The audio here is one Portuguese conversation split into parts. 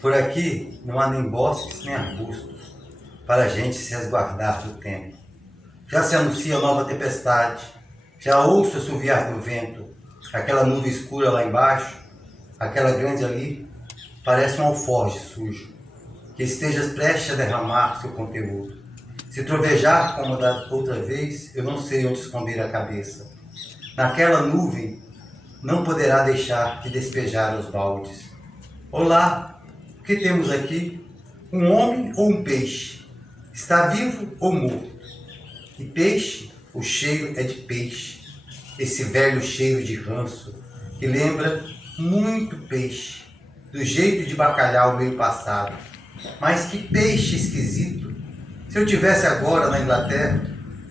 Por aqui não há nem bosques nem arbustos para a gente se resguardar do tempo. Já se anuncia nova tempestade, já ouço assoviar do vento, aquela nuvem escura lá embaixo, aquela grande ali, parece um alforje sujo, que estejas prestes a derramar seu conteúdo. Se trovejar como da outra vez, eu não sei onde esconder a cabeça. Naquela nuvem, não poderá deixar de despejar os baldes. Olá, o que temos aqui? Um homem ou um peixe? Está vivo ou morto? E peixe, o cheiro é de peixe. Esse velho cheiro de ranço, que lembra muito peixe, do jeito de bacalhau meio passado. Mas que peixe esquisito! Se eu tivesse agora na Inglaterra,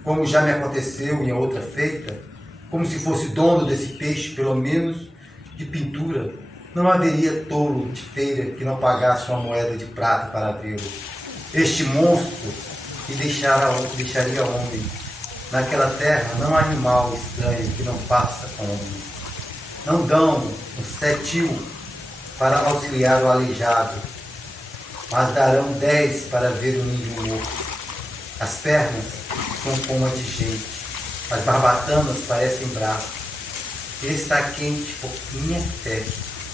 como já me aconteceu em outra feita, como se fosse dono desse peixe, pelo menos de pintura, não haveria tolo de feira que não pagasse uma moeda de prata para vê-lo. Este monstro que deixaria homem. Naquela terra não há animal estranho que não faça homem. Não dão um cetil para auxiliar o aleijado, mas darão 10 para ver o índio morto. As pernas são como a de gente, as barbatanas parecem braços. Está quente por minha fé.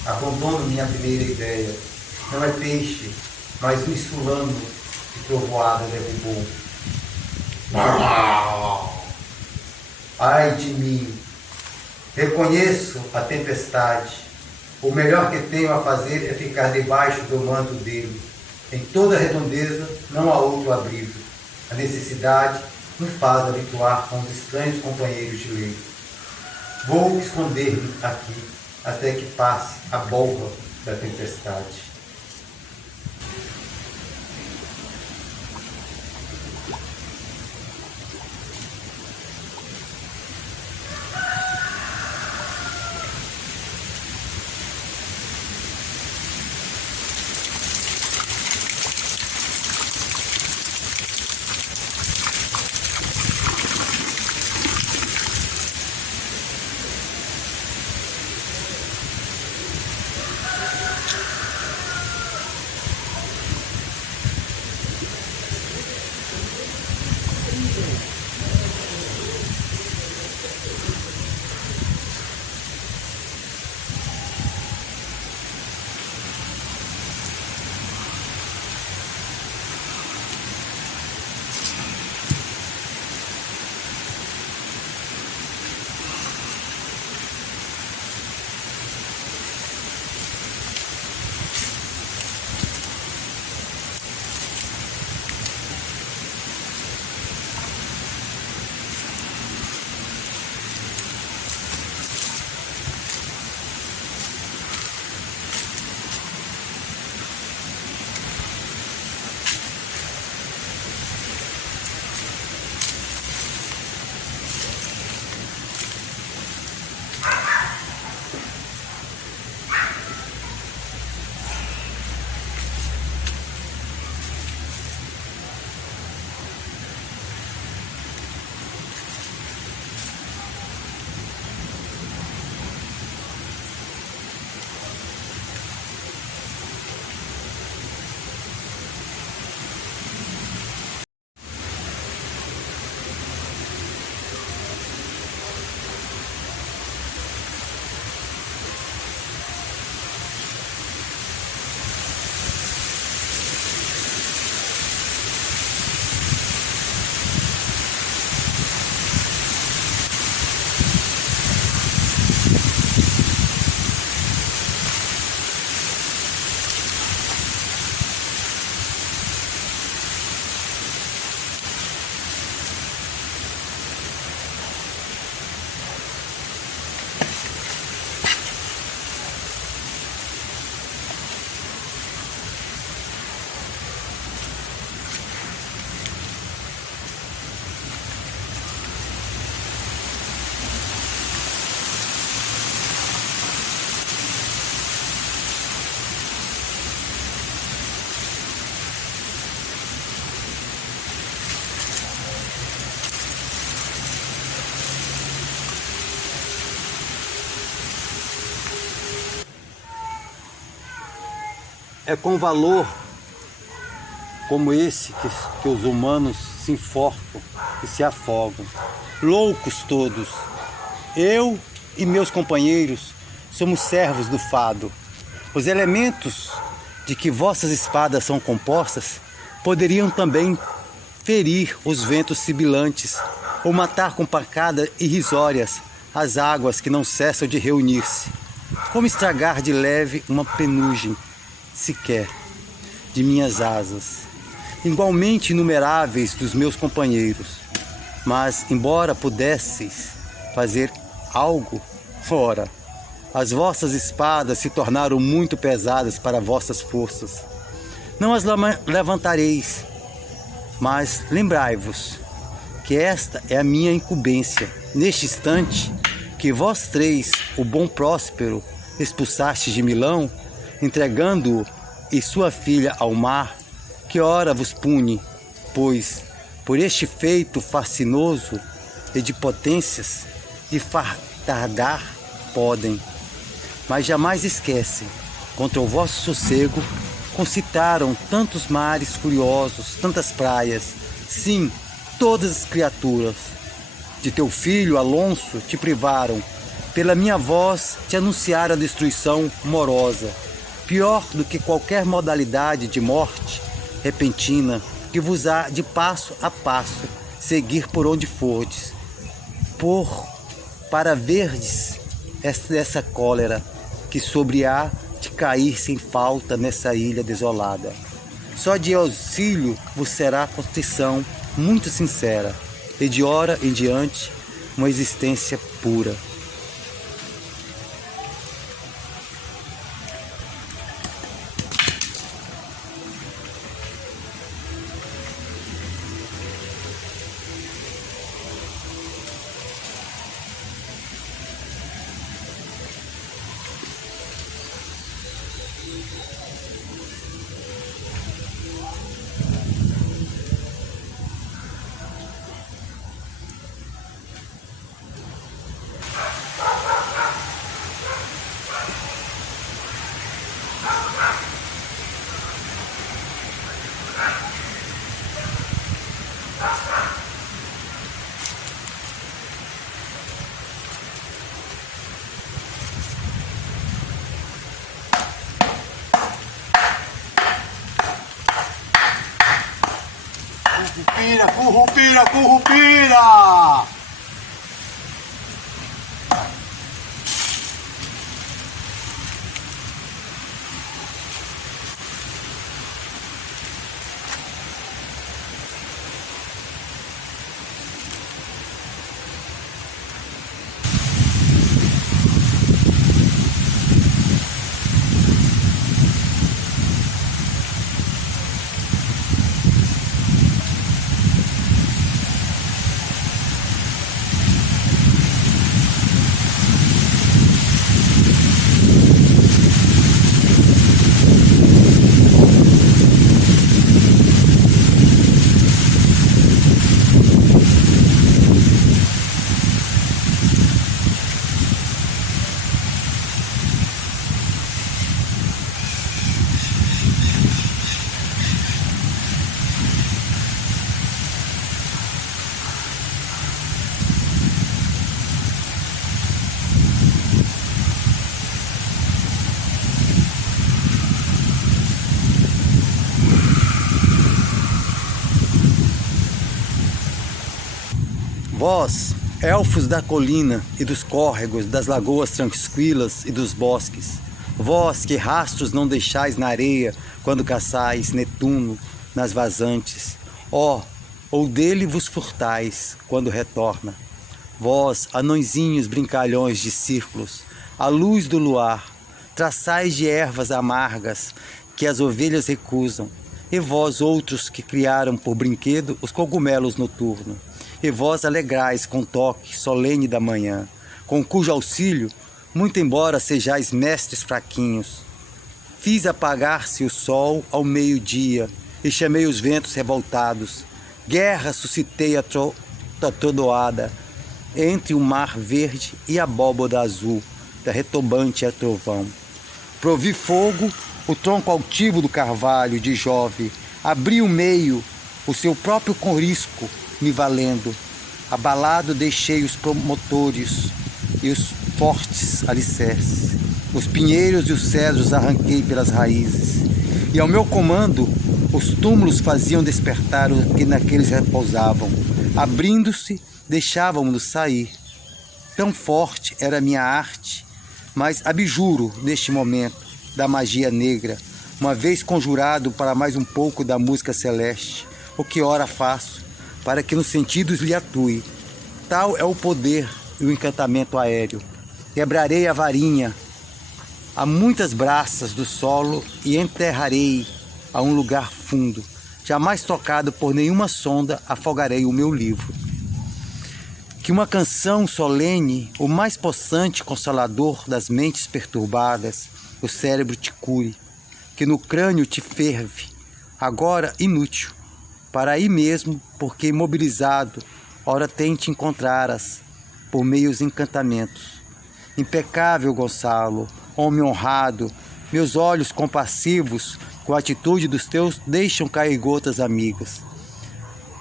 Abandono minha primeira ideia. Não é peixe, mas um insulano de trovoada derrubou. Ai de mim! Reconheço a tempestade. O melhor que tenho a fazer é ficar debaixo do manto dele. Em toda a redondeza não há outro abrigo. A necessidade me faz habituar com os estranhos companheiros de leito. Vou esconder-me aqui até que passe a bolha da tempestade. É com valor como esse que os humanos se enforcam e se afogam. Loucos todos. Eu e meus companheiros somos servos do fado. Os elementos de que vossas espadas são compostas poderiam também ferir os ventos sibilantes ou matar com pancadas irrisórias as águas que não cessam de reunir-se. Como estragar de leve uma penugem sequer de minhas asas, igualmente inumeráveis dos meus companheiros. Mas, embora pudesseis fazer algo, ora, as vossas espadas se tornaram muito pesadas para vossas forças. Não as levantareis, mas lembrai-vos que esta é a minha incumbência. Neste instante que vós três, o bom Próspero, expulsastes de Milão, entregando-o e sua filha ao mar, que ora vos pune, pois, por este feito fascinoso e de potências, de tardar podem, mas jamais esquecem, contra o vosso sossego, concitaram tantos mares furiosos, tantas praias, sim, todas as criaturas. De teu filho, Alonso, te privaram, pela minha voz te anunciaram a destruição morosa, pior do que qualquer modalidade de morte repentina, que vos há de passo a passo seguir por onde fordes, para verdes essa cólera que sobre há de cair sem falta nessa ilha desolada. Só de auxílio vos será contrição muito sincera, e de hora em diante uma existência pura. Currupira, currupira, currupira! Vós, elfos da colina e dos córregos, das lagoas tranquilas e dos bosques, vós que rastros não deixais na areia quando caçais Netuno nas vazantes, ou dele vos furtais quando retorna. Vós, anõezinhos brincalhões de círculos, à luz do luar, traçais de ervas amargas que as ovelhas recusam, e vós outros que criaram por brinquedo os cogumelos noturnos, e vós alegrais com o toque solene da manhã, com cujo auxílio, muito embora sejais mestres fraquinhos, fiz apagar-se o sol ao meio-dia, e chamei os ventos revoltados, guerra suscitei atordoada, entre o mar verde e a abóboda azul, da retumbante a trovão. Provi fogo O tronco altivo do carvalho de Jove abria o meio, o seu próprio corisco me valendo. Abalado deixei os promotores e os fortes alicerces. Os pinheiros e os cedros arranquei pelas raízes. E ao meu comando, os túmulos faziam despertar o que naqueles repousavam. Abrindo-se, deixavam-nos sair. Tão forte era a minha arte, mas abjuro, neste momento, da magia negra, uma vez conjurado para mais um pouco da música celeste, o que ora faço, para que nos sentidos lhe atue. Tal é o poder e o encantamento aéreo. Quebrarei a varinha a muitas braças do solo e enterrarei a um lugar fundo. Jamais tocado por nenhuma sonda, afogarei o meu livro. Que uma canção solene, o mais possante consolador das mentes perturbadas, o cérebro te cure. Que no crânio te ferve, agora inútil, para aí mesmo, porque imobilizado, ora tente encontraras por meios encantamentos. Impecável Gonçalo, homem honrado, meus olhos compassivos, com a atitude dos teus, deixam cair gotas amigas.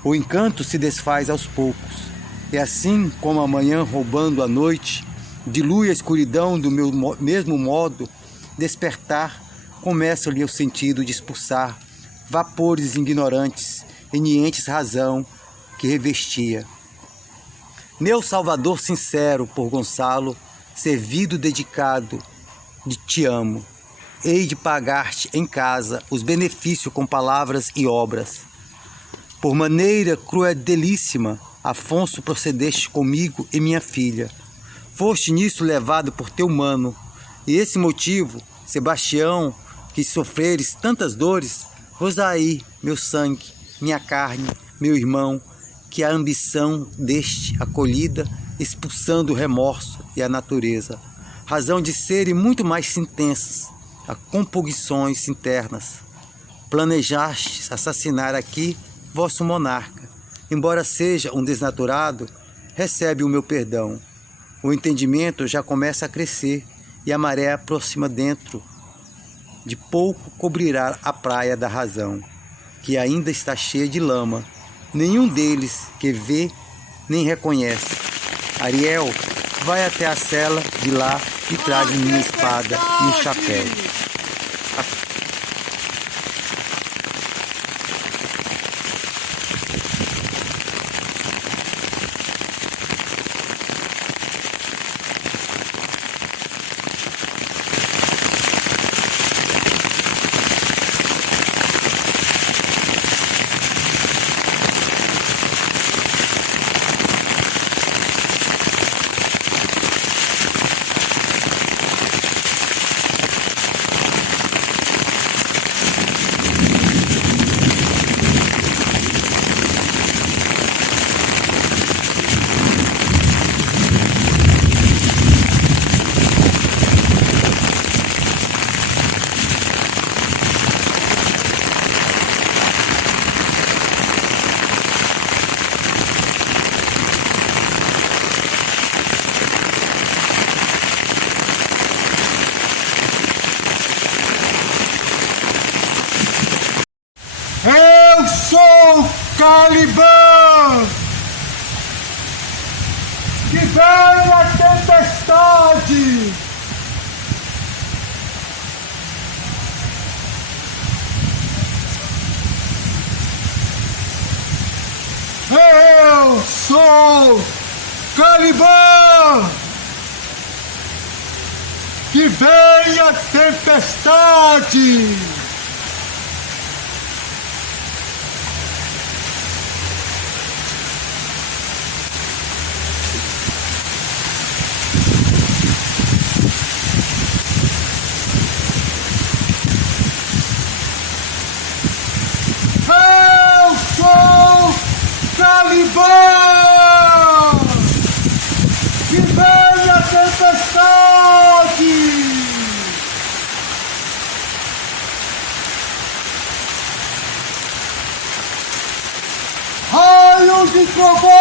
O encanto se desfaz aos poucos, e assim como a manhã roubando a noite, dilui a escuridão do meu mesmo modo, despertar, começa-lhe o sentido de expulsar vapores ignorantes e nientes razão que revestia. Meu salvador sincero por Gonçalo, servido dedicado de te amo, hei de pagar-te em casa os benefícios com palavras e obras. Por maneira cruelíssima, Afonso, procedeste comigo e minha filha. Foste nisso levado por teu mano, e esse motivo, Sebastião, que sofreres tantas dores, Rosaí, meu sangue, minha carne, meu irmão, que a ambição deste acolhida, expulsando o remorso e a natureza, razão de serem muito mais intensas, a compunções internas. Planejastes assassinar aqui vosso monarca, embora seja um desnaturado, recebe o meu perdão. O entendimento já começa a crescer e a maré aproxima dentro. De pouco cobrirá a praia da razão, que ainda está cheia de lama. Nenhum deles que vê nem reconhece. Ariel, vai até a cela de lá e traz minha espada e um chapéu. Eu sou Caliban, que vem a tempestade. Eu sou Caliban, que vem a tempestade. Caliban, que vem a tempestade. Raios e trovão.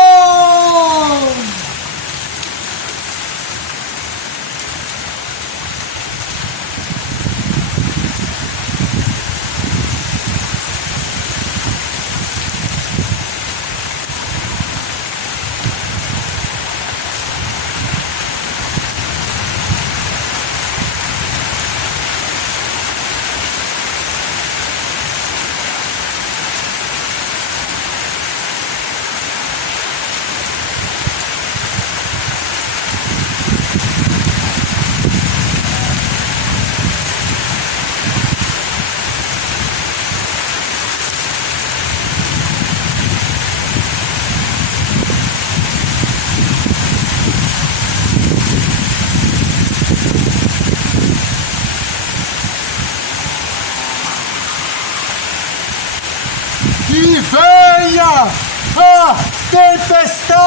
a tempestade.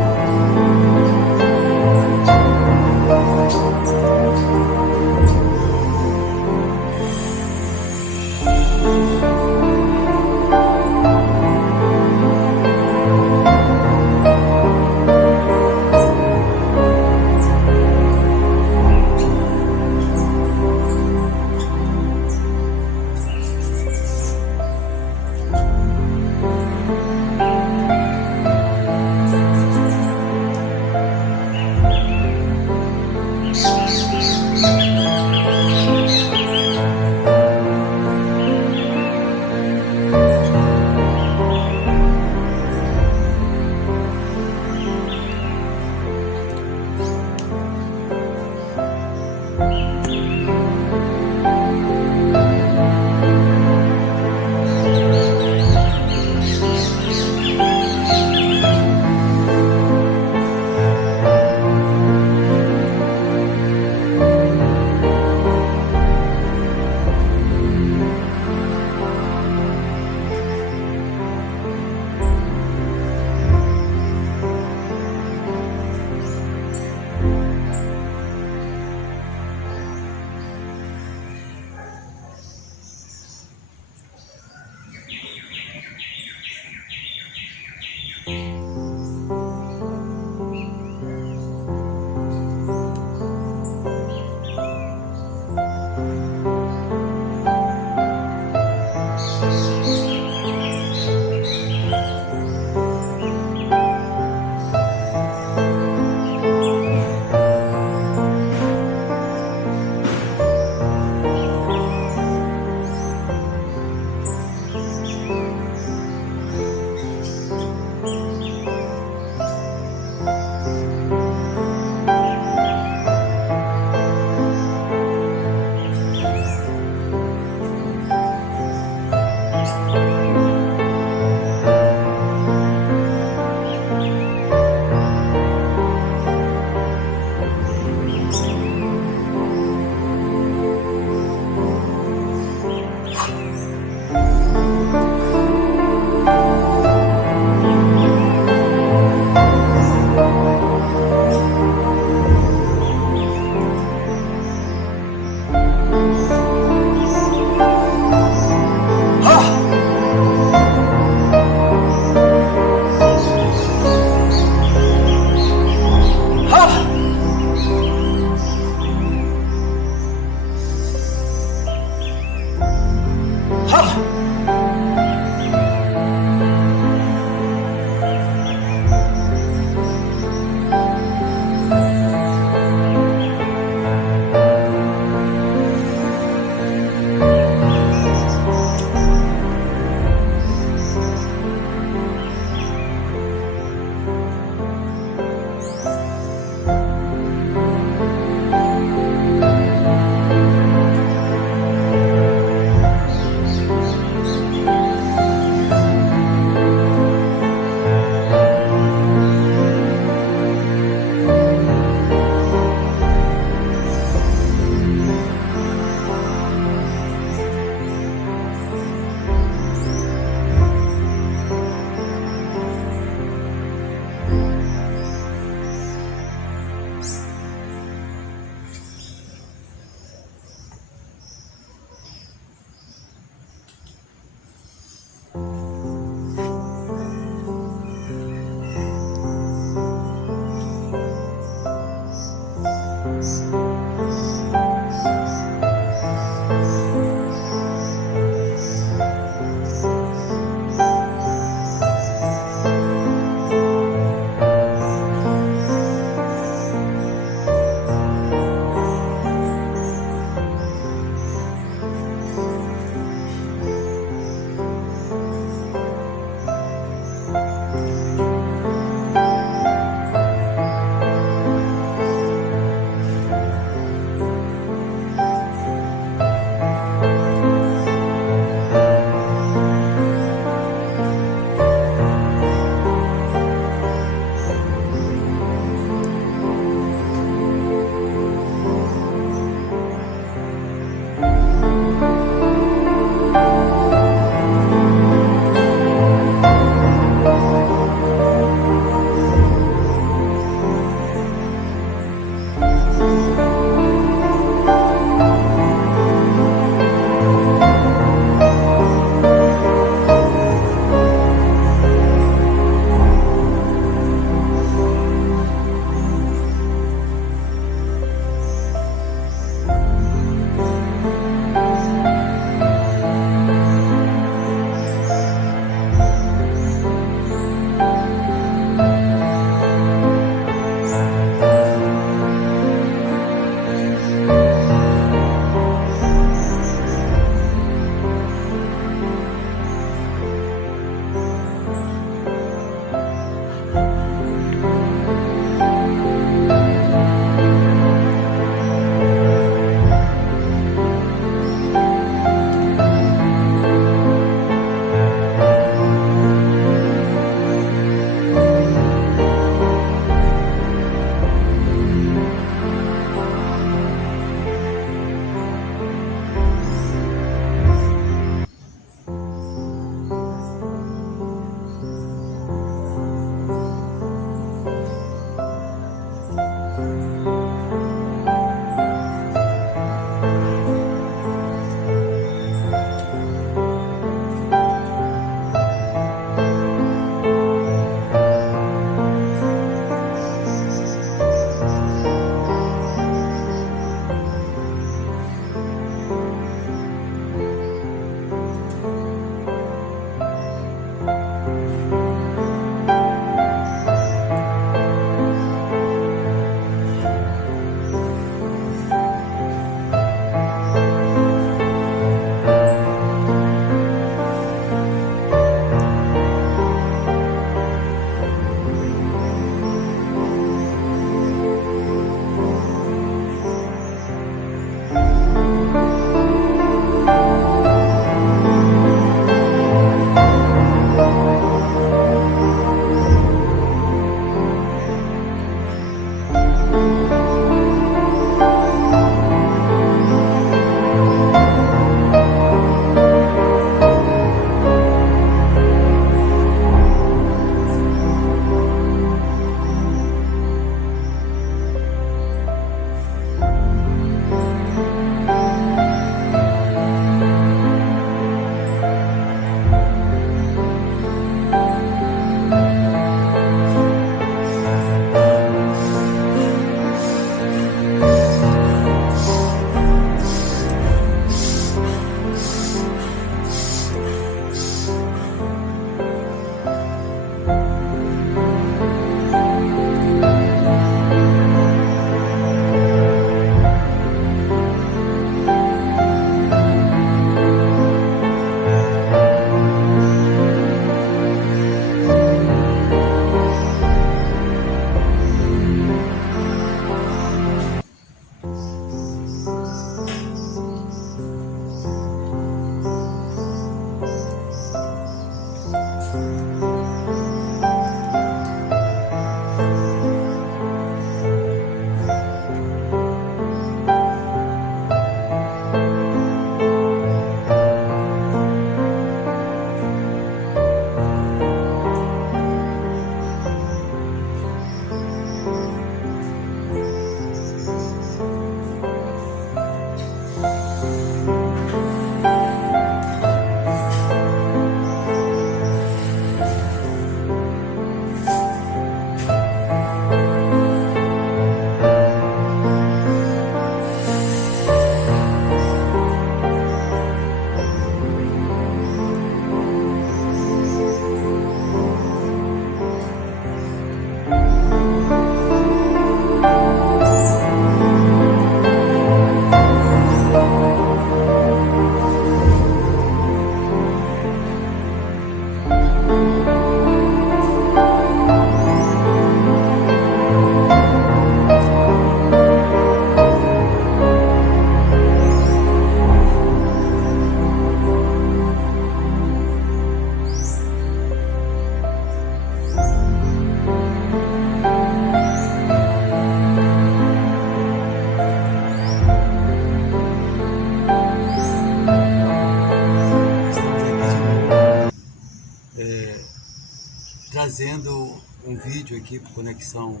vídeo aqui para Conexão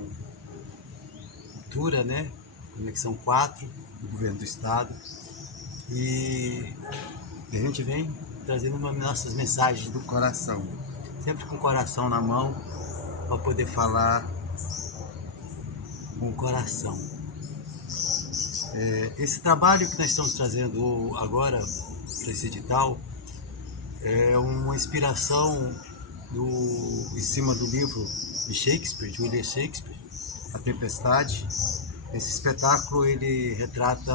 Cultura, né? Conexão 4, do Governo do Estado. E a gente vem trazendo nossas mensagens do coração, sempre com o coração na mão, para poder falar com o coração. Esse trabalho que nós estamos trazendo agora para esse edital é uma inspiração em cima do livro de Shakespeare, de William Shakespeare, A Tempestade. Esse espetáculo ele retrata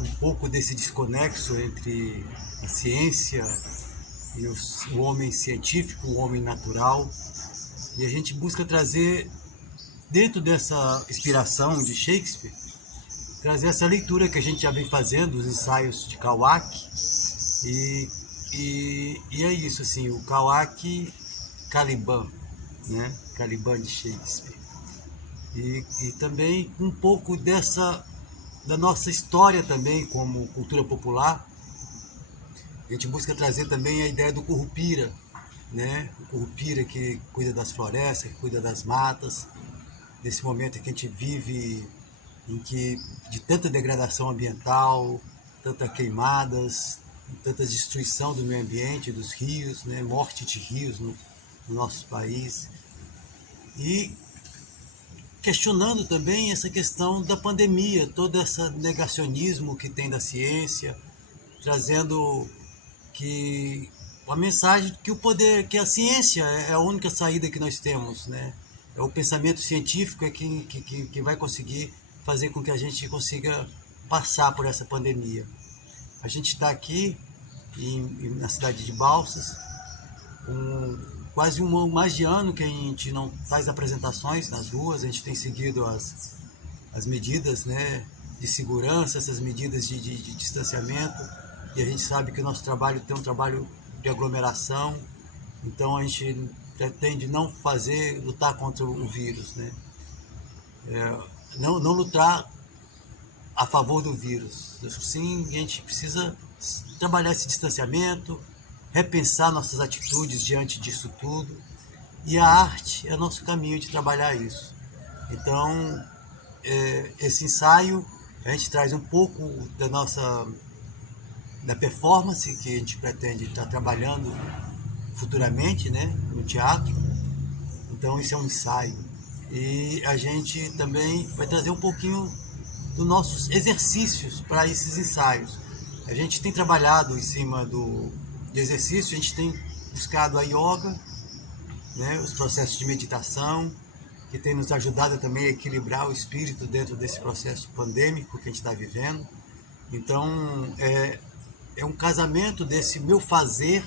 um pouco desse desconexo entre a ciência e o homem científico, o homem natural, e a gente busca trazer, dentro dessa inspiração de Shakespeare, trazer essa leitura que a gente já vem fazendo, os ensaios de Kerouac, e é isso, assim, o Kerouac Caliban, né? Caliban de Shakespeare. E também um pouco da nossa história também, como cultura popular. A gente busca trazer também a ideia do Curupira, né? O Curupira que cuida das florestas, que cuida das matas, nesse momento que a gente vive, de tanta degradação ambiental, tantas queimadas, tanta destruição do meio ambiente, dos rios, né? Morte de rios no nosso país. E questionando também essa questão da pandemia, todo esse negacionismo que tem da ciência, trazendo que a mensagem que o poder, que a ciência é a única saída que nós temos, né? É o pensamento científico que vai conseguir fazer com que a gente consiga passar por essa pandemia. A gente está aqui na cidade de Balsas, quase mais de ano que a gente não faz apresentações nas ruas. A gente tem seguido as medidas, né, de segurança, essas medidas de distanciamento, e a gente sabe que o nosso trabalho tem um trabalho de aglomeração, então a gente pretende não lutar contra o vírus, né? Não lutar a favor do vírus. Sim, a gente precisa trabalhar esse distanciamento, repensar nossas atitudes diante disso tudo, e a arte é nosso caminho de trabalhar isso. Então, esse ensaio, a gente traz um pouco da performance que a gente pretende estar trabalhando futuramente, né, no teatro. Então, isso é um ensaio. E a gente também vai trazer um pouquinho dos nossos exercícios para esses ensaios. A gente tem trabalhado em cima de exercício, a gente tem buscado a yoga, né, os processos de meditação, que tem nos ajudado também a equilibrar o espírito dentro desse processo pandêmico que a gente está vivendo. Então, é um casamento desse meu fazer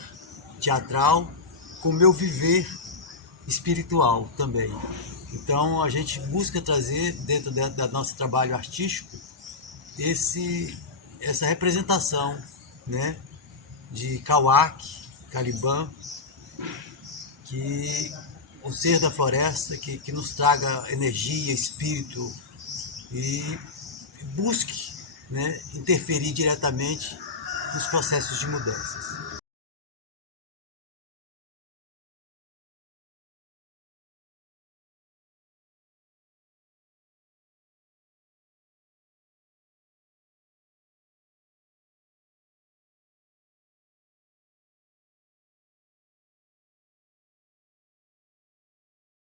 teatral com o meu viver espiritual também. Então, a gente busca trazer, dentro do nosso trabalho artístico, essa representação, né, de Kerouac, Caliban, que o ser da floresta, que nos traga energia, espírito, e busque, né, interferir diretamente nos processos de mudanças.